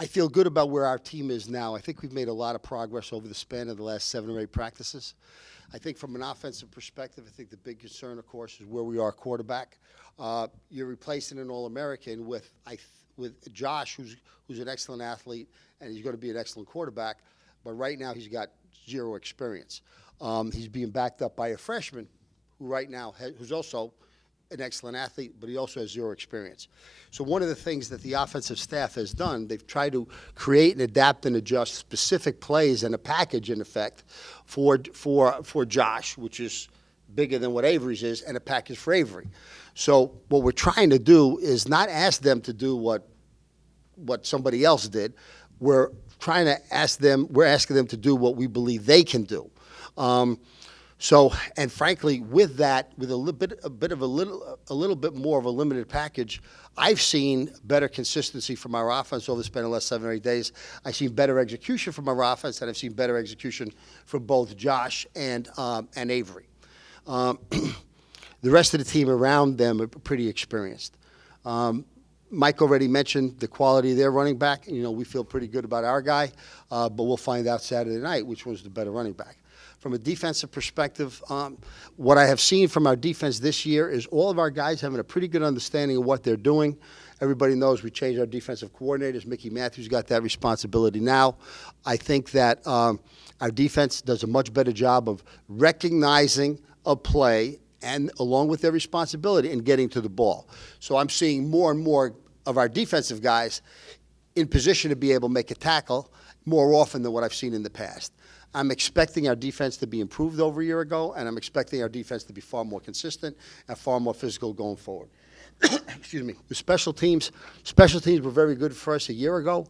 I feel good about where our team is now. I think we've made a lot of progress over the span of the last 7 or 8 practices. I think from an offensive perspective, I think the big concern, of course, is where we are quarterback. You're replacing an All-American with Josh, who's an excellent athlete, and he's going to be an excellent quarterback. But right now, he's got 0 experience. He's being backed up by a freshman who right now who's also an excellent athlete, but he also has 0 experience. So one of the things that the offensive staff has done, they've tried to create and adapt and adjust specific plays and a package, in effect, for Josh, which is bigger than what Avery's is, and a package for Avery. So what we're trying to do is not ask them to do what somebody else did. We're asking them to do what we believe they can do. And frankly, with that, with a little bit more of a limited package, I've seen better consistency from our offense over the span of the last 7 or 8 days. I've seen better execution from our offense, and I've seen better execution from both Josh and Avery. The rest of the team around them are pretty experienced. Mike already mentioned the quality of their running back. We feel pretty good about our guy, but we'll find out Saturday night which one's the better running back. From a defensive perspective, what I have seen from our defense this year is all of our guys having a pretty good understanding of what they're doing. Everybody knows we changed our defensive coordinators. Mickey Matthews got that responsibility now. I think that our defense does a much better job of recognizing a play and along with their responsibility in getting to the ball. So I'm seeing more and more of our defensive guys in position to be able to make a tackle more often than what I've seen in the past. I'm expecting our defense to be improved over a year ago, and I'm expecting our defense to be far more consistent and far more physical going forward. Excuse me. The special teams were very good for us a year ago.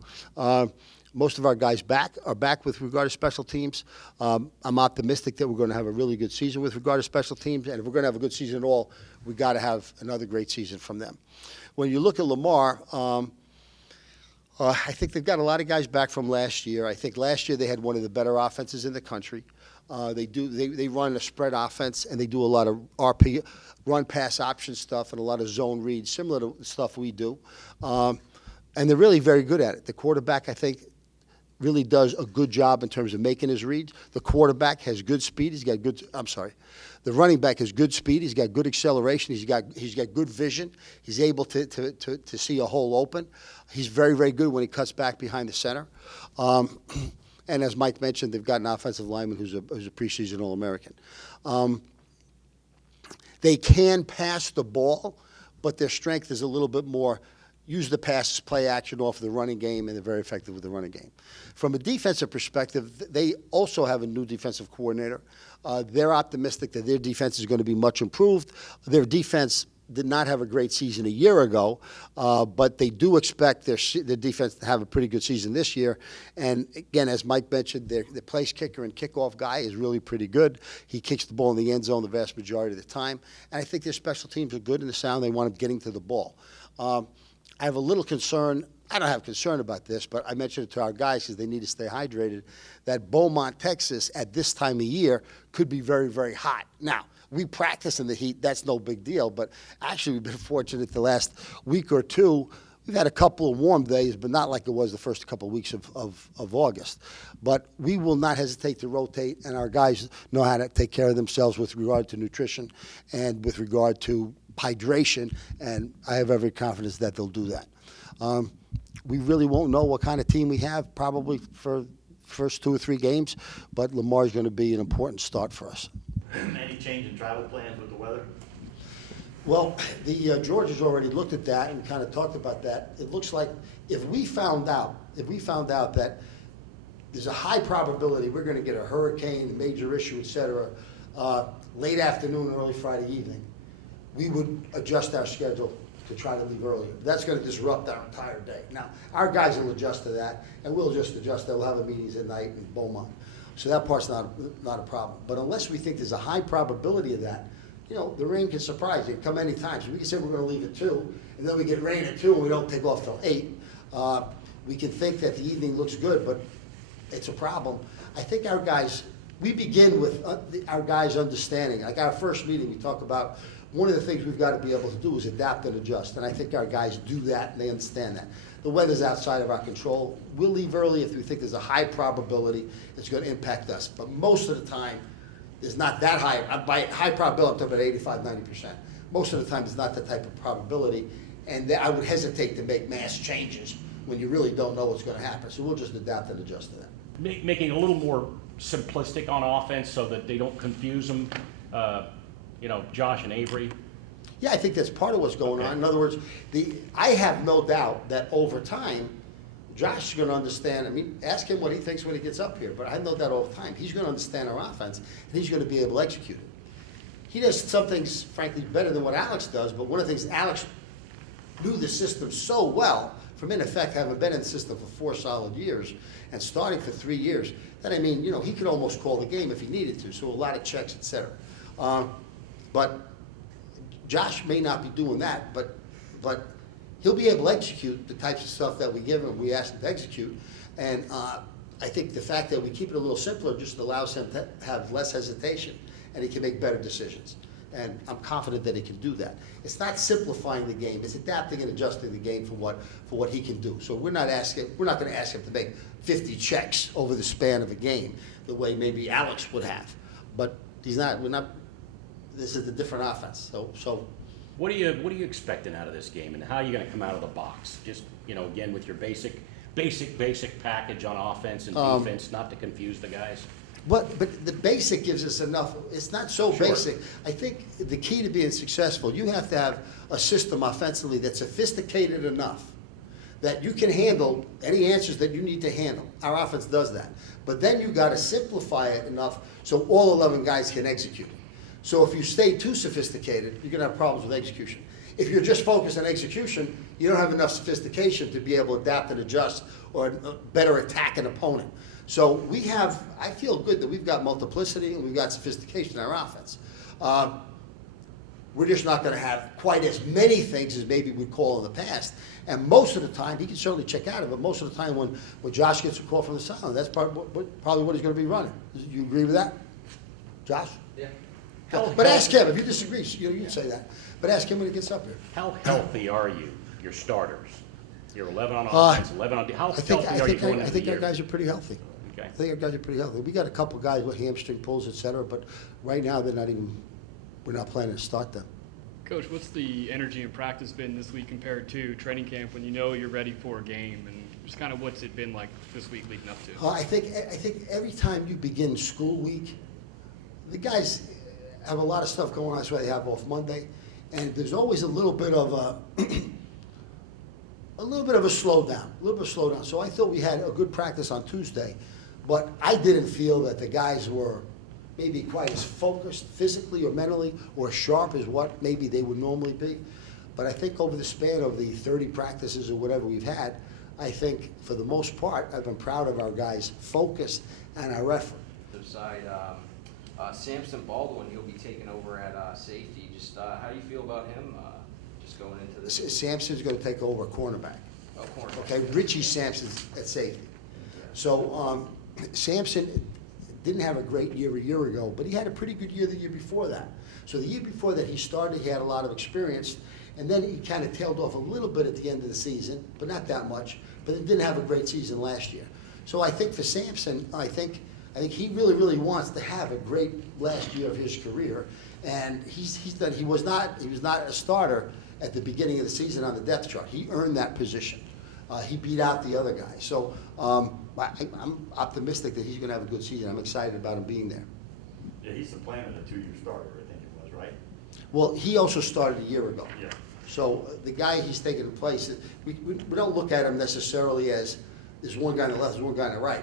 Most of our guys are back with regard to special teams. I'm optimistic that we're going to have a really good season with regard to special teams, and if we're going to have a good season at all, we got to have another great season from them. When you look at Lamar, I think they've got a lot of guys back from last year. I think last year they had one of the better offenses in the country. They run a spread offense, and they do a lot of RP, run pass option stuff, and a lot of zone reads, similar to the stuff we do. And they're really very good at it. The quarterback, I think, really does a good job in terms of making his reads. The quarterback has good speed. The running back has good speed. He's got good acceleration. He's got good vision. He's able to see a hole open. He's very, very good when he cuts back behind the center. And as Mike mentioned, they've got an offensive lineman who's a preseason All-American. They can pass the ball, but their strength is a little bit more use the passes, play action off the running game, and they're very effective with the running game. From a defensive perspective, they also have a new defensive coordinator. They're optimistic that their defense is going to be much improved. Their defense did not have a great season a year ago, but they do expect their defense to have a pretty good season this year. And again, as Mike mentioned, their place kicker and kickoff guy is really pretty good. He kicks the ball in the end zone the vast majority of the time. And I think their special teams are good in the sound. They want them getting to the ball. I have a little concern. I don't have concern about this, but I mentioned it to our guys because they need to stay hydrated, that Beaumont, Texas, at this time of year could be very, very hot. Now, we practice in the heat. That's no big deal, but actually we've been fortunate the last week or two. We've had a couple of warm days, but not like it was the first couple of weeks of August. But we will not hesitate to rotate, and our guys know how to take care of themselves with regard to nutrition and with regard to hydration, and I have every confidence that they'll do that. We really won't know what kind of team we have probably for first 2 or 3 games, but Lamar is going to be an important start for us. Any change in travel plans with the weather? Well, the George has already looked at that and kind of talked about that. It looks like if we found out that there's a high probability we're going to get a hurricane, major issue, et cetera, late afternoon, early Friday evening, we would adjust our schedule to try to leave earlier. That's going to disrupt our entire day. Now, our guys will adjust to that, and we'll just adjust. They'll have the meetings at night in Beaumont. So that part's not a problem. But unless we think there's a high probability of that, the rain can surprise you. It can come any time. So we can say we're going to leave at 2, and then we get rain at 2, and we don't take off till 8. We can think that the evening looks good, but it's a problem. I think our guys, we begin with our guys understanding. Like our first meeting, we talk about one of the things we've got to be able to do is adapt and adjust, and I think our guys do that, and they understand that. The weather's outside of our control. We'll leave early if we think there's a high probability it's going to impact us, but most of the time, there's not that high. By high probability, I'm talking about 85–90%. Most of the time, it's not that type of probability, and I would hesitate to make mass changes when you really don't know what's going to happen. So we'll just adapt and adjust to that. Making it a little more simplistic on offense so that they don't confuse them, Josh and Avery. Yeah, I think that's part of what's going Okay. on. In other words, I have no doubt that over time, Josh is going to understand. I mean, ask him what he thinks when he gets up here, but I have no doubt all the time. He's going to understand our offense, and he's going to be able to execute it. He does some things, frankly, better than what Alex does, but one of the things, Alex knew the system so well, from in effect having been in the system for 4 solid years and starting for 3 years, that I mean, he could almost call the game if he needed to, so a lot of checks, et cetera. But Josh may not be doing that, but he'll be able to execute the types of stuff that we give him, we ask him to execute. And I think the fact that we keep it a little simpler just allows him to have less hesitation, and he can make better decisions. And I'm confident that he can do that. It's not simplifying the game, it's adapting and adjusting the game for what he can do. So we're not going to ask him to make 50 checks over the span of a game, the way maybe Alex would have. But this is a different offense. So What are you expecting out of this game, and how are you going to come out of the box? Just again with your basic package on offense and defense, not to confuse the guys. But the basic gives us enough. It's not so Sure. basic. I think the key to being successful, you have to have a system offensively that's sophisticated enough that you can handle any answers that you need to handle. Our offense does that. But then you got to simplify it enough so all 11 guys can execute. So if you stay too sophisticated, you're going to have problems with execution. If you're just focused on execution, you don't have enough sophistication to be able to adapt and adjust or better attack an opponent. So I feel good that we've got multiplicity and we've got sophistication in our offense. We're just not going to have quite as many things as maybe we'd call in the past. And most of the time, he can certainly check out of it, most of the time when Josh gets a call from the sideline, that's probably what he's going to be running. Do you agree with that, Josh? Yeah. But ask him, if you disagree, you can say that. But ask him when he gets up here. How healthy are you, your starters? You're 11 on offense, 11 on defense. How healthy are you going into I think the our year? guys are pretty healthy. Okay. I think our guys are pretty healthy. We got a couple guys with hamstring pulls, et cetera, but right now we're not planning to start them. Coach, what's the energy in practice been this week compared to training camp when you know you're ready for a game, and just kind of what's it been like this week leading up to? I think every time you begin school week, the guys have a lot of stuff going on. That's why they have off Monday, and there's always a little bit of a slowdown. So I thought we had a good practice on Tuesday, but I didn't feel that the guys were maybe quite as focused physically or mentally or sharp as what maybe they would normally be. But I think over the span of the 30 practices or whatever we've had, I think for the most part, I've been proud of our guys' focus and our effort. The side, Samson Baldwin, he'll be taking over at safety. Just how do you feel about him just going into this? Sampson's going to take over cornerback. Oh, cornerback. Okay, Richie Sampson's at safety. So Sampson didn't have a great year a year ago, but he had a pretty good year the year before that. So the year before that he started, he had a lot of experience, and then he kind of tailed off a little bit at the end of the season, but not that much, but he didn't have a great season last year. So I think for Sampson, I think he really, really wants to have a great last year of his career, and he's done. He was not a starter at the beginning of the season on the depth chart. He earned that position. He beat out the other guy. So I'm optimistic that he's going to have a good season. I'm excited about him being there. Yeah, he's supplanted a 2-year starter, I think it was, right? Well, he also started a year ago. Yeah. So the guy he's taking place, we don't look at him necessarily as there's one guy on the left, there's one guy on the right.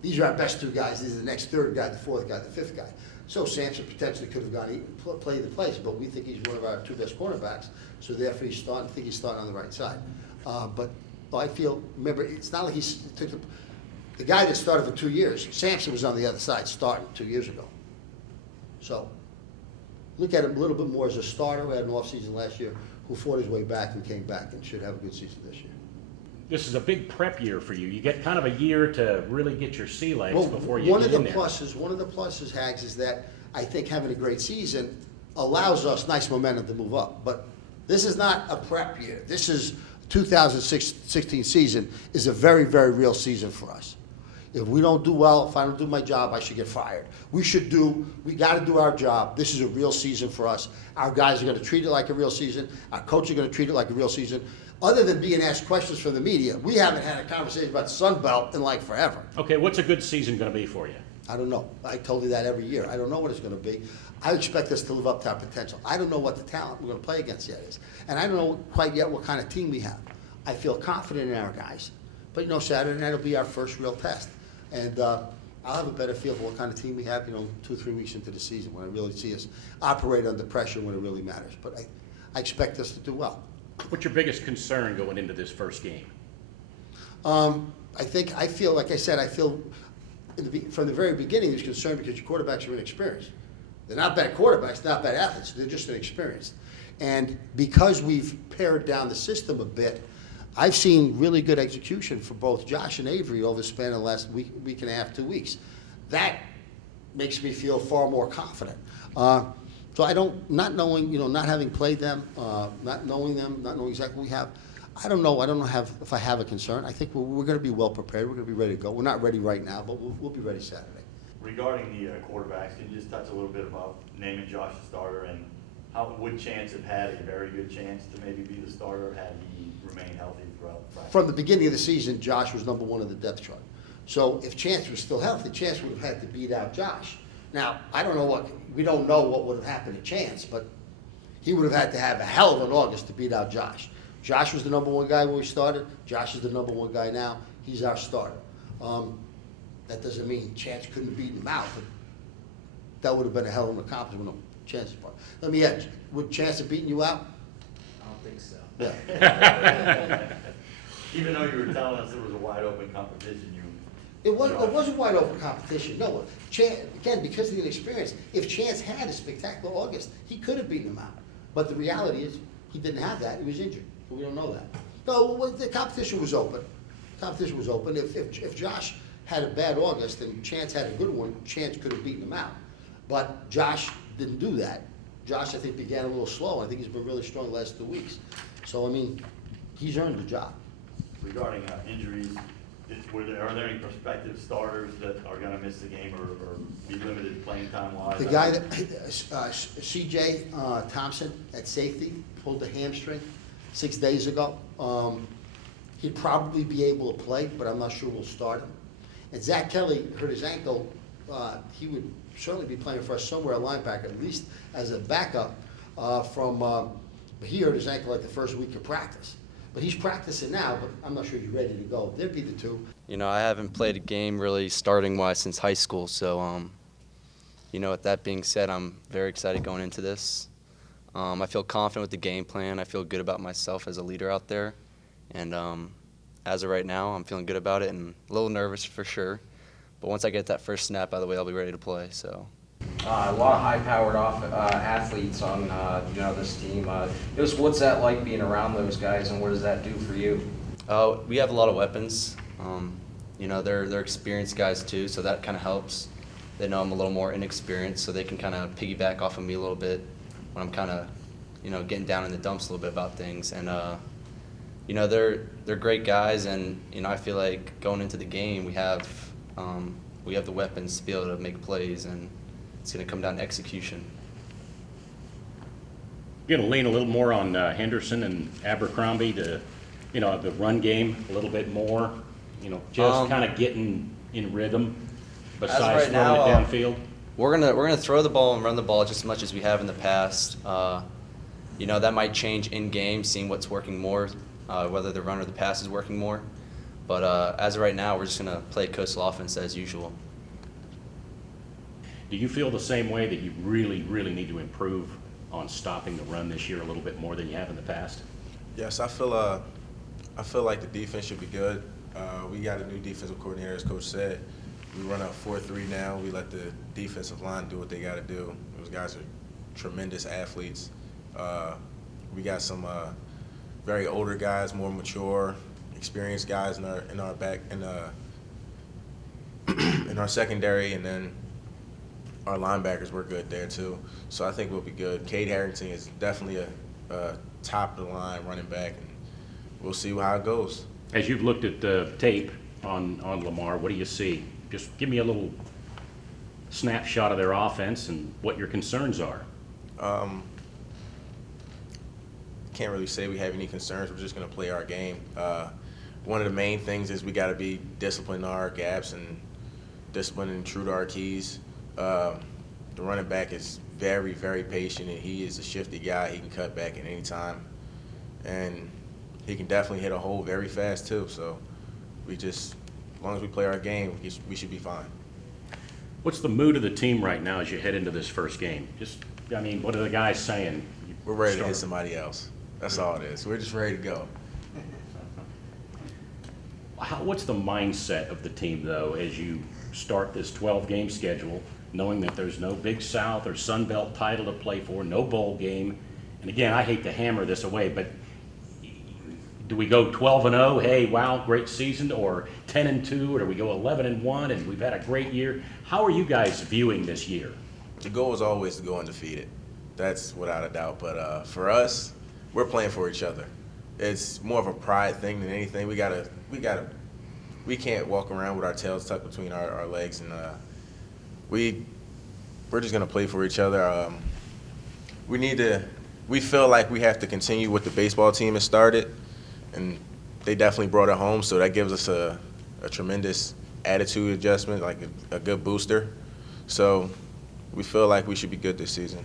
These are our best two guys. These are the next third guy, the fourth guy, the fifth guy. So Sampson potentially could have gone played the place, but we think he's one of our two best cornerbacks. So therefore, I think he's starting on the right side. But I feel, remember, it's not like he took the guy that started for 2 years. Sampson was on the other side starting 2 years ago. So look at him a little bit more as a starter who had an off season last year, who fought his way back and came back and should have a good season this year. This is a big prep year for you. You get kind of a year to really get your sea legs Well, before you one get of in the there. pluses, Hags, is that I think having a great season allows us nice momentum to move up. But this is not a prep year. This is 2016 season is a very, very real season for us. If we don't do well, if I don't do my job, I should get fired. We got to do our job. This is a real season for us. Our guys are going to treat it like a real season. Our coaches are going to treat it like a real season. Other than being asked questions from the media, we haven't had a conversation about Sun Belt in like forever. Okay, what's a good season going to be for you? I don't know. I told you that every year. I don't know what it's going to be. I expect us to live up to our potential. I don't know what the talent we're going to play against yet is. And I don't know quite yet what kind of team we have. I feel confident in our guys. But, Saturday night will be our first real test. And I'll have a better feel for what kind of team we have, 2 or 3 weeks into the season when I really see us operate under pressure when it really matters. But I expect us to do well. What's your biggest concern going into this first game? I feel from the very beginning there's concern because your quarterbacks are inexperienced. They're not bad quarterbacks, not bad athletes. They're just inexperienced. And because we've pared down the system a bit, I've seen really good execution for both Josh and Avery over the span of the last week and a half, 2 weeks. That makes me feel far more confident. So not knowing, not having played them, not knowing exactly what we have, I don't know if I have a concern. I think we're going to be well prepared. We're going to be ready to go. We're not ready right now, but we'll be ready Saturday. Regarding the quarterbacks, can you just touch a little bit about naming Josh the starter, and how would Chance have had a very good chance to maybe be the starter had he remained healthy throughout the practice? From the beginning of the season, Josh was number 1 on the depth chart. So if Chance was still healthy, Chance would have had to beat out Josh. Now, we don't know what would have happened to Chance, but he would have had to have a hell of an August to beat out Josh. Josh was the number 1 guy when we started. Josh is the number 1 guy now. He's our starter. That doesn't mean Chance couldn't have beaten him out, but that would have been a hell of an accomplishment on Chance's part. Let me ask, would Chance have beaten you out? I don't think so. Yeah. Even though you were telling us it was a wide open competition, It wasn't wide open competition, no. Again, because of the inexperience, if Chance had a spectacular August, he could have beaten him out. But the reality is, he didn't have that, he was injured, so we don't know that. No, the competition was open. If Josh had a bad August and Chance had a good one, Chance could have beaten him out. But Josh didn't do that. Josh, I think, began a little slow. I think he's been really strong the last 2 weeks. So, he's earned the job. regarding injuries, are there any prospective starters that are going to miss the game or be limited playing time wise? The guy that, C.J. Thompson at safety pulled a hamstring 6 days ago. He'd probably be able to play, but I'm not sure we'll start him. And Zach Kelly hurt his ankle. He would certainly be playing for us somewhere at linebacker, at least as a backup he hurt his ankle like the first week of practice. But he's practicing now, but I'm not sure he's ready to go. There'd be the two. I haven't played a game really starting-wise since high school, so, with that being said, I'm very excited going into this. I feel confident with the game plan. I feel good about myself as a leader out there. And as of right now, I'm feeling good about it and a little nervous for sure. But once I get that first snap out of the way, I'll be ready to play, so. A lot of high-powered athletes on this team. Just what's that like being around those guys, and what does that do for you? We have a lot of weapons. They're experienced guys too, so that kind of helps. They know I'm a little more inexperienced, so they can kind of piggyback off of me a little bit when I'm kind of, getting down in the dumps a little bit about things. And they're great guys, and I feel like going into the game we have the weapons to be able to make plays, and it's going to come down to execution. You're going to lean a little more on Henderson and Abercrombie to, the run game a little bit more, just kind of getting in rhythm besides right throwing now, it downfield? We're gonna throw the ball and run the ball just as much as we have in the past. That might change in game, seeing what's working more, whether the run or the pass is working more. But as of right now, we're just gonna play coastal offense as usual. Do you feel the same way that you really, really need to improve on stopping the run this year a little bit more than you have in the past? Yes, I feel like the defense should be good. We got a new defensive coordinator, as Coach said. We run a 4-3 now. We let the defensive line do what they got to do. Those guys are tremendous athletes. We got some very older guys, more mature, experienced guys in our secondary, and then our linebackers were good there too. So I think we'll be good. Cade Harrington is definitely a top of the line running back, and we'll see how it goes. As you've looked at the tape on Lamar, what do you see? Just give me a little snapshot of their offense and what your concerns are. Can't really say we have any concerns. We're just going to play our game. One of the main things is we got to be disciplined in our gaps and disciplined and true to our keys. The running back is very, very patient, and he is a shifty guy. He can cut back at any time, and he can definitely hit a hole very fast too. So as long as we play our game, we should be fine. What's the mood of the team right now as you head into this first game? What are the guys saying? We're ready to hit somebody else. That's all it is. We're just ready to go. What's the mindset of the team, though, as you start this 12-game schedule, knowing that there's no Big South or Sun Belt title to play for, no bowl game? And again, I hate to hammer this away, but do we go 12-0, hey, wow, great season, or 10-2, or do we go 11-1, and we've had a great year? How are you guys viewing this year? The goal is always to go undefeated. That's without a doubt. But for us, we're playing for each other. It's more of a pride thing than anything. We can't walk around with our tails tucked between our legs, and we're just gonna play for each other. We feel like we have to continue what the baseball team has started, and they definitely brought it home. So that gives us a tremendous attitude adjustment, like a good booster. So we feel like we should be good this season.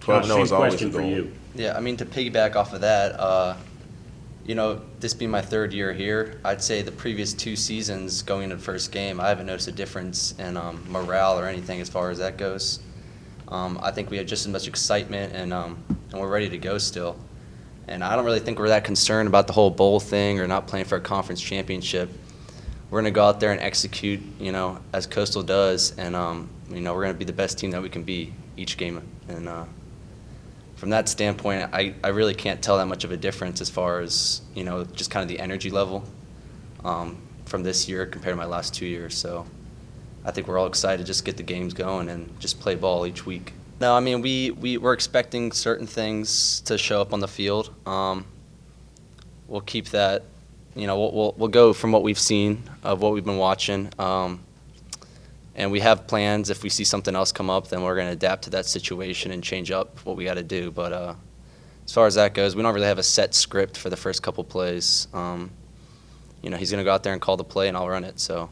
12-0 is always the for goal. you. Yeah, I mean, to piggyback off of that, this being my third year here, I'd say the previous 2 seasons going into the first game, I haven't noticed a difference in morale or anything as far as that goes. I think we have just as much excitement, and we're ready to go still. And I don't really think we're that concerned about the whole bowl thing or not playing for a conference championship. We're going to go out there and execute, as Coastal does, and we're going to be the best team that we can be each game. And from that standpoint, I really can't tell that much of a difference as far as, just kind of the energy level from this year compared to my last 2 years. So I think we're all excited to just get the games going and just play ball each week. No, I mean, we're expecting certain things to show up on the field. We'll keep that, we'll go from what we've seen, of what we've been watching. And we have plans. If we see something else come up, then we're going to adapt to that situation and change up what we got to do. But as far as that goes, we don't really have a set script for the first couple plays. He's going to go out there and call the play, and I'll run it. So